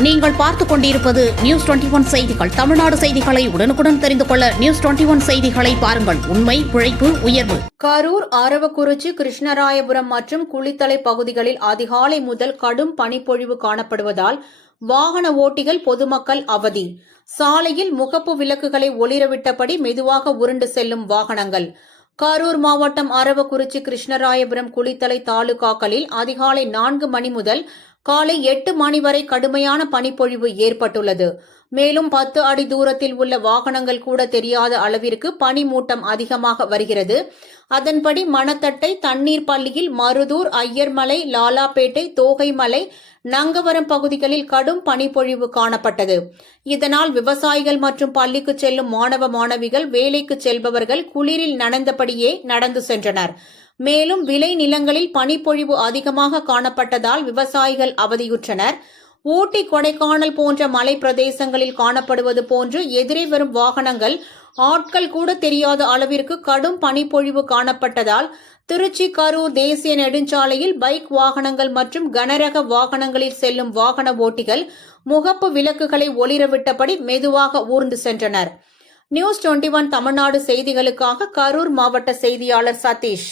நீங்கள் பார்த்துக் கொண்டிருப்பது நியூஸ் டுவெண்டி ஒன் செய்திகள். தமிழ்நாடு செய்திகளை உடனுக்குடன் தெரிந்து கொள்ள நியூஸ் டுவெண்டி ஒன் செய்திகளை பாருங்கள். உண்மை உழைப்பு உயர்வு. கரூர் அரவக்குறிச்சி கிருஷ்ணராயபுரம் மற்றும் குளித்தலை பகுதிகளில் அதிகாலை முதல் கடும் பனிப்பொழிவு காணப்படுவதால் வாகன ஓட்டிகள் பொதுமக்கள் அவதி. சாலையில் முகப்பு விளக்குகளை ஒளிரவிட்டபடி மெதுவாக உருண்டு செல்லும் வாகனங்கள். கரூர் மாவட்டம் அரவக்குறிச்சி கிருஷ்ணராயபுரம் குளித்தலை தாலுகாக்களில் அதிகாலை நான்கு மணி முதல் காலை எட்டு மணி வரை கடுமையான பனிப்பொழிவு ஏற்பட்டுள்ளது. மேலும் பத்து அடி தூரத்தில் உள்ள வாகனங்கள் கூட தெரியாத அளவிற்கு பனிமூட்டம் அதிகமாக வருகிறது. அதன்படி மணத்தட்டை தண்ணீர் பள்ளியில் மருதூர் ஐயர்மலை லாலாப்பேட்டை தோகைமலை நங்கவரம் பகுதிகளில் கடும் பனிப்பொழிவு காணப்பட்டது. இதனால் விவசாயிகள் மற்றும் பள்ளிக்கு செல்லும் மாணவ மாணவிகள் வேலைக்கு செல்பவர்கள் குளிரில் நனைந்தபடியே நடந்து சென்றனர். மேலும் விளை நிலங்களில் பனிப்பொழிவு அதிகமாக காணப்பட்டதால் விவசாயிகள் அவதியுற்றனர். ஊட்டி கொடைக்கானல் போன்ற மலை பிரதேசங்களில் காணப்படுவது போன்று எதிரே வரும் வாகனங்கள் ஆட்கள் கூட தெரியாத அளவிற்கு கடும் பனிப்பொழிவு காணப்பட்டதால் திருச்சி கரூர் தேசிய நெடுஞ்சாலையில் பைக் வாகனங்கள் மற்றும் கனரக வாகனங்களில் செல்லும் வாகன ஓட்டிகள் முகப்பு விளக்குகளை ஒளிரவிட்டபடி மெதுவாக ஊர்ந்து சென்றனர். நியூஸ் டுவெண்டி ஒன் தமிழ்நாடு செய்திகளுக்காக கரூர் மாவட்ட செய்தியாளர் சதீஷ்.